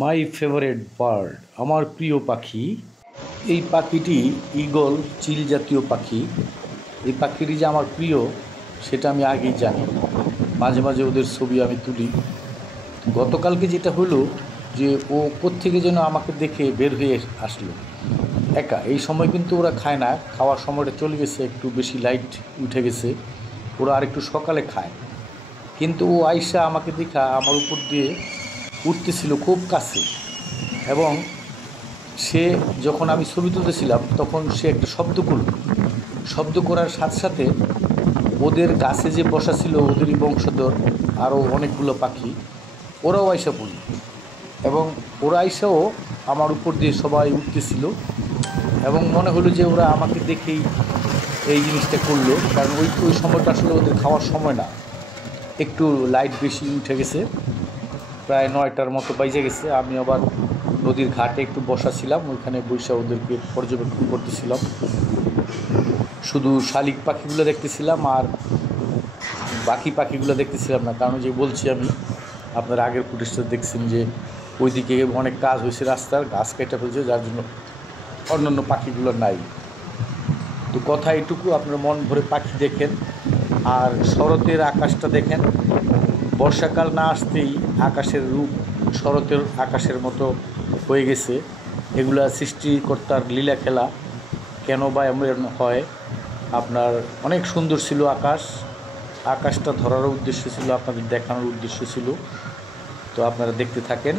My favourite bird, আমার প্রিয় পাখি। এই পাখিটি ঈগল, চিল জাতীয় পাখি। এই পাখিটি যে আমার প্রিয় সেটা আমি আগেই জানি। মাঝে মাঝে ওদের ছবি আমি তুলি। গতকালকে যেটা হলো যে ও কোত্থেকে যেন আমাকে দেখে বের হয়ে আসলো একা। এই সময় কিন্তু ওরা খায় না, খাওয়ার সময়টা চলে গেছে, একটু বেশি লাইট উঠে গেছে, ওরা আর একটু সকালে খায়। কিন্তু ও আইসা আমাকে দেখা আমার উপর দিয়ে উঠতেছিল খুব কাছে। এবং সে যখন আমি ছবি তুলতেছিলাম তখন সে একটা শব্দ করল। শব্দ করার সাথে সাথে ওদের গাছে যে বসা ছিল ওদেরই বংশধর আরও অনেকগুলো পাখি, ওরাও আইসা পড়ল। এবং ওরা আইসাও আমার উপর দিয়ে সবাই উঠতেছিল। এবং মনে হলো যে ওরা আমাকে দেখেই এই জিনিসটা করলো, কারণ ওই ওই সময়টা আসলে ওদের খাওয়ার সময় না। একটু লাইট বেশি উঠে গেছে, প্রায় 9টার মতো বাজে গেছে। আমি আবার নদীর ঘাটে একটু বসা ছিলাম, ওইখানে বসে ওদেরকে পর্যবেক্ষণ করতেছিলাম। শুধু শালিক পাখিগুলো দেখতেছিলাম, আর বাকি পাখিগুলো দেখতেছিলাম না, কারণ যে বলছি আমি আপনার আগের ফুটেজটা দেখছেন যে ওইদিকে অনেক কাজ হয়েছে, রাস্তার গাছ কেটে ফেলছে, যার জন্য অন্যান্য পাখিগুলো নাই। তো কথা এটুকু, আপনার মন ভরে পাখি দেখেন আর শরতের আকাশটা দেখেন। বর্ষাকাল না আসতেই আকাশের রূপ শরতের আকাশের মতো হয়ে গেছে। এগুলা সৃষ্টিকর্তার লীলা খেলা, কেন বা এমন হয়। আপনার অনেক সুন্দর ছিল আকাশ। আকাশটা ধরারও উদ্দেশ্য ছিল, আপনাদের দেখানোর উদ্দেশ্য ছিল। তো আপনারা দেখতে থাকেন।